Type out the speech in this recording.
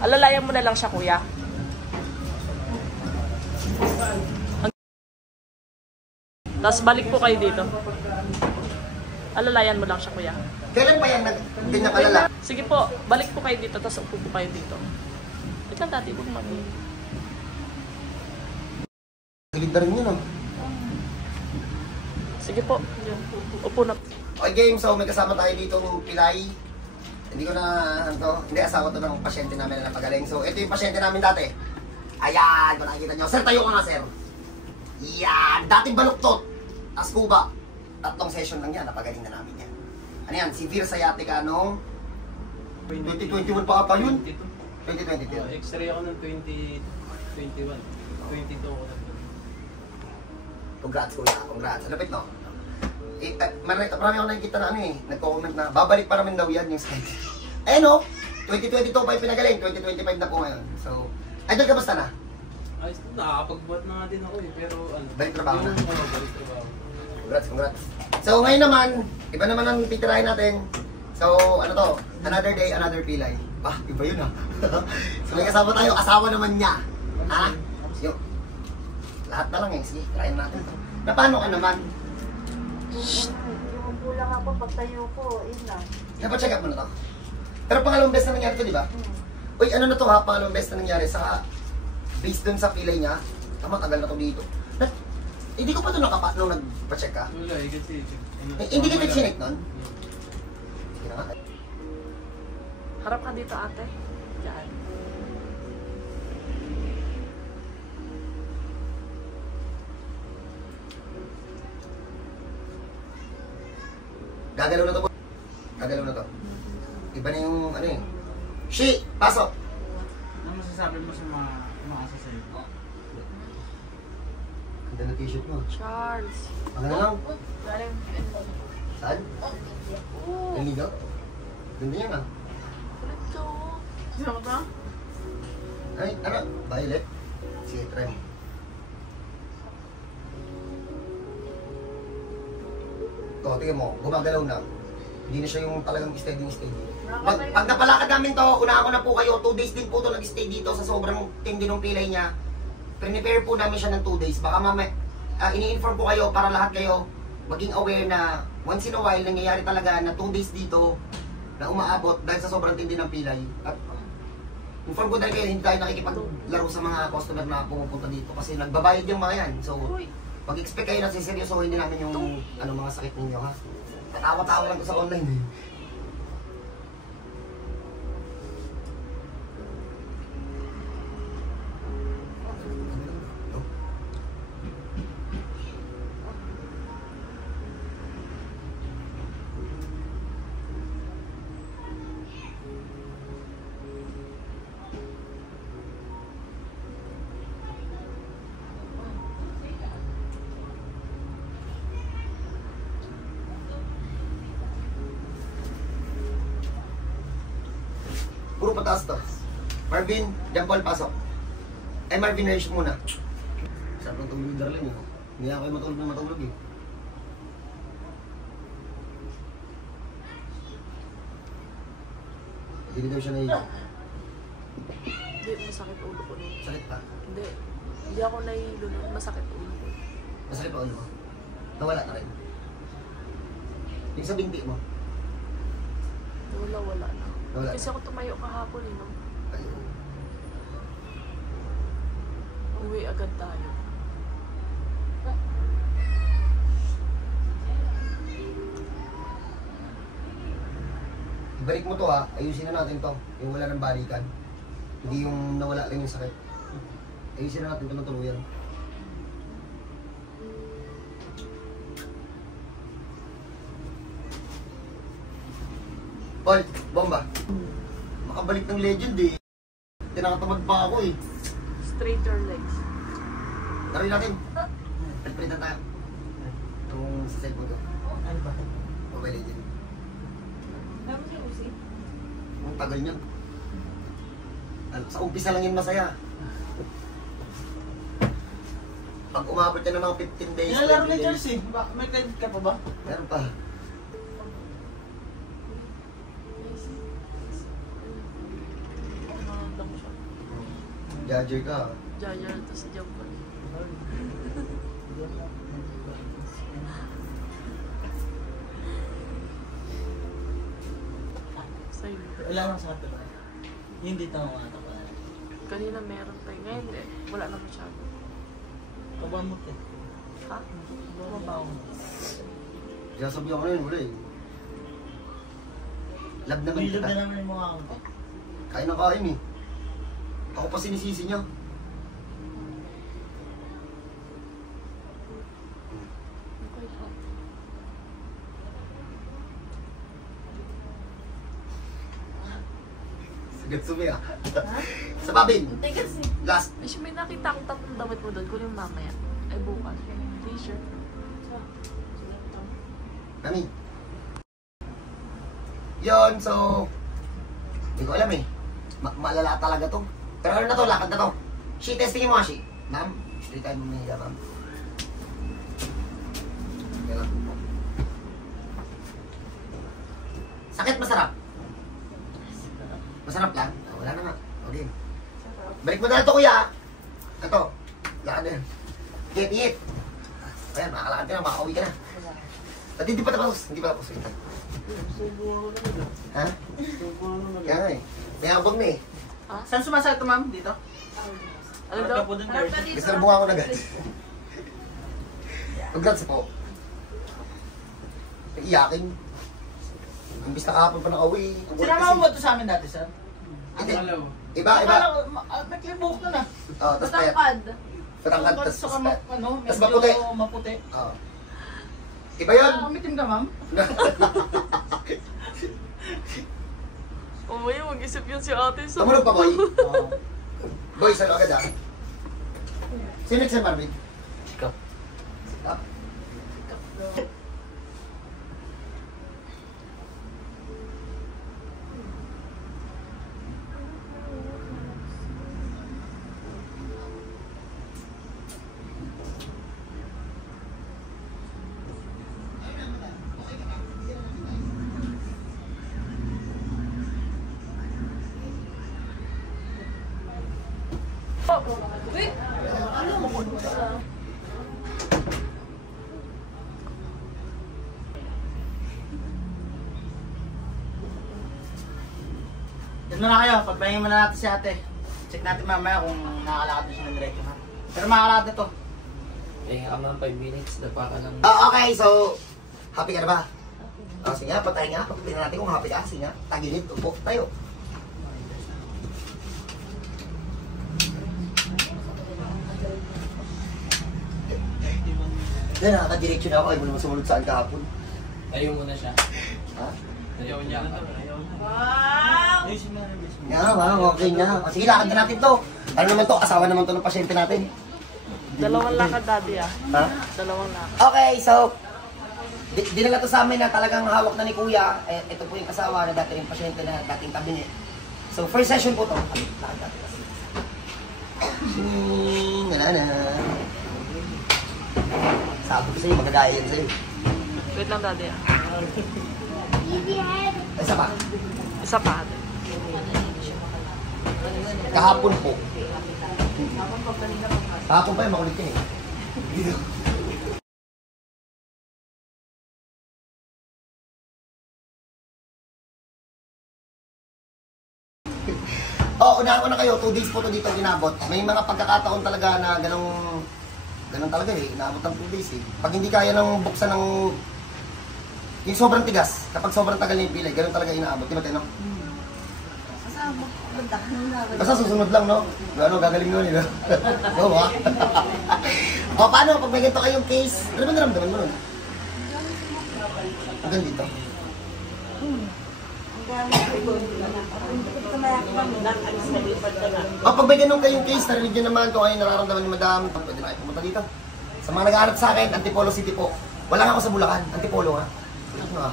Alalayan mo na lang siya, kuya. Tapos balik po kayo dito. Alalayan mo lang siya, kuya. Kailan pa yan ganyan kalala? Sige po, balik po kayo dito, tapos upo po kayo dito. Wait lang, dati, huwag mami. Gilid na rin yun, oh. Sige po, yun. Upo na. Okay, game. So, may kasama tayo dito ng Pilay. Hindi ko na, hindi, asawa to ng pasyente namin na napagaling. So, ito yung pasyente namin dati. Ayan, kung nakikita nyo. Sir, tayo ka nga, sir. Yan, dating baluktot. As kuba. 3 session lang yan, napagaling na namin yan. Ano yan, severe sciatica noong 2021 pa ata yun? 2022. X-ray ako ng 2021. 22 ako na. Congrats, kuya. Congrats. Lapit, no? Marami ako nakikita na nagko-comment na babalik pa namin daw yan yung site. Eh no, 2022 pa yung pinagaling, 2025 na po ngayon. So, idol ka basta na? Ay, nakakapagbuhat na nga din ako eh, pero ano. Balik trabaho na? Balik trabaho. Congrats. So, ngayon naman, iba naman ang titirahin natin. So, ano to? Another day, another pilay. Iba yun ah. So, may kasama tayo, asawa naman niya. Ha? Yung, lahat na lang eh. Sige, tirahin natin to. Na paano ka naman? Yung kulang ako, pagtayo ko, yun lang. Napacheck up mo na to. Pero pangalawang best na nangyari to, di ba? Uy, ano na to ha? Pangalawang best na nangyari sa based dun sa pilay niya. Matagal na to dito. Hindi ko pa ito nakapa nung nagpa-check ka. Wala eh, kasi... Hindi kita chinek nun? Sige na nga. Harap ka dito, ate. Diyan. Gagalaw na to. Gagalaw na to. Iba na yung ano eh. Shi! Pasok! Ano masasabi mo sa mga umaasa sa'yo? Ganda na t-shirt mo. Charles. Ano lang? Galing. Saan? Naligaw? Ganda yan ah. Ulit ko. Sino ba? Ay, ano? Violet? Sige, try mo. Ito, tingnan mo. Gumagalaw na. Hindi na siya yung talagang steady. Pag napalakad namin to, unahan ko na po kayo. 2 days din po to nag-stay dito sa sobrang tindi ng pilay niya. Prepare po namin siya ng 2 days. Baka mamaya, ini-inform po kayo para lahat kayo maging aware na once in a while, nangyayari talaga na 2 days dito na umaabot dahil sa sobrang tindi ng pilay. At inform ko dahil kayo, hindi tayo nakikipaglaro sa mga customer na pumupunta dito kasi nagbabayad yung mga yan. So, pag-expect kayo na siseryosohin din namin yung mga sakit ninyo ha. Katawa-tawa lang ko sa online eh. Puro pataas to. Marvin, John Paul, pasok. Marvin, raise muna. Sarap ng tulog yung darling eh. Hindi ako kayo matulog na matulog eh. Hindi daw siya naiiyak. Hindi, masakit ulo ko nun. Sakit pa? Hindi. Hindi ako nahihilo nun. Masakit ulo ko. Masakit pa ulo mo? Nawala na rin. Yung sa binti mo? Wala na. Nawala Kasi na. ako tumayo kahapon eh, no? Ayun. Uwi agad tayo. Ibalik mo to ha, ayusin na natin to. Yung wala ng balikan. Hindi yung nawala lang yung sakit. Ayusin na natin ito ng tuluyan. Paul, bomba. Makabalik ng legend eh. Tinakatamad pa ako eh. Straighter legs. Tarin natin. Palitan tayo. Itong sa side mo to. Ano ba? Mobile legend. Meron siya usi? Ang tagal niyan. Sa umpisa lang yun masaya. Pag umabot yan ng mga 15 days, Nilalaro 20 ni days. Chelsea. May credit ka pa ba? Meron pa. Judger ka. Jajar to si Jumper. Sa'yo. Wala nang sa atin. Hindi tao nga ito. Kanina meron tayo. Ngayon wala na masyado. Kabamot eh. Ha? Mabaho. Sinasabihan ko na yun, wala eh. Love naman Bilog kita. na naman yung mukha ko. Kain na kain eh. Ako pa sinisisi niyo. Okay ha. Sagad sumi ah. Sa babin. Tigas eh. Last. Ay, may nakita akong tatlong damit mo doon. Kunin mo mamaya. Ay, bukas. T-shirt. Kami. Yun, so... Hindi ko alam eh. Malala talaga to. Pero ano na to, lakad na to. She, testingin mo nga, she. Ma'am, straight tayo mo mahiga, ma'am. Okay lang. Sakit, masarap. Masarap lang? Ah, wala na nga. Okay. Balik mo na ito, kuya. Ito. Lakad na yan. Hit. Ayan, makakalakad ka na, makakauwi ka na. At hindi pa tapos. Hindi pa tapos. Wait lang. Ha? Kaya nga eh. May abog na eh. Saan sumasakit to, ma'am? Dito? Ano Harap daw? ka po dun, girl. Gusto na bunga ko na agad. Congrats po. Iyakin. Imbis na kahapon pa nakauwi. Sinama mo ba ito sa amin dati, sir? Hindi. Hello. Iba. Nag-clip na na. Oh, tapos payat. Patangkad, tapos Saka ano, tas medyo maputi. maputi. Oh. Iba yun. Umitim ka, ma'am? Oh, may mag-isip yun si ate. So, Tumunog pa, boy. Oo. Boy, saan agad ah? Sino next Marvin? Ikaw. Ah. wait. Yan muna kayo, pagpahingin muna natin si ate. Check natin mamaya kung nakakalakad na siya ng diretso, ha? Pero makakalakad na to. Pahinga ka man 5 minutes, dapa ka lang. Oh, okay, so, happy ka na ba? Oh, sige nga, patay nga. Pagpapilin natin kung happy ka. Sige nga, tagilid, upo tayo. Yan, nakakadiretso na ako. Ayaw mo naman sumunod saan kahapon. Ayaw mo na siya. Ha? Ayaw niya. Wow! Ayusin mo na yung mo. Nga, ma'am, okay na. Sige, lakad na natin to. Ano naman to? Asawa naman to ng pasyente natin. Dalawang lakad, daddy ah. Ha? Dalawang lakad. Okay, so, dinala to sa amin na talagang hawak na ni Kuya. Eh, ito po yung asawa na dati rin pasyente na dating kabinet. So, first session po to. Lakad natin. Wala na. Sabi ko sa'yo, magagaya yan sa'yo. Wait lang, daddy ah. Isa pa. Isa pa, ate. Kahapon po. Kahapon pa yung makulit yun eh. Dito. Oh, unahan ko na kayo. 2 days po to dito ginabot. May mga pagkakataon talaga na ganun talaga eh. Inaabot ng 2 days eh. Pag hindi kaya ng buksan ng yung sobrang tigas, kapag sobrang tagal na yung pilay, ganun talaga inaabot. Di ba, Teno? Basta susunod lang, no? Ano, gagaling nun, eh, no? Oo, ha? O, paano? Pag may ganito kayong case, ano ba naramdaman mo nun? Hanggang dito. O, pag may ganun kayong case, narinig nyo naman kung ano yung nararamdaman ni Madam, pwede na kayo pumunta dito. Sa mga nag-aaral sa akin, Antipolo City po. Wala nga ako sa Bulacan, Antipolo, ha? Ano, ha?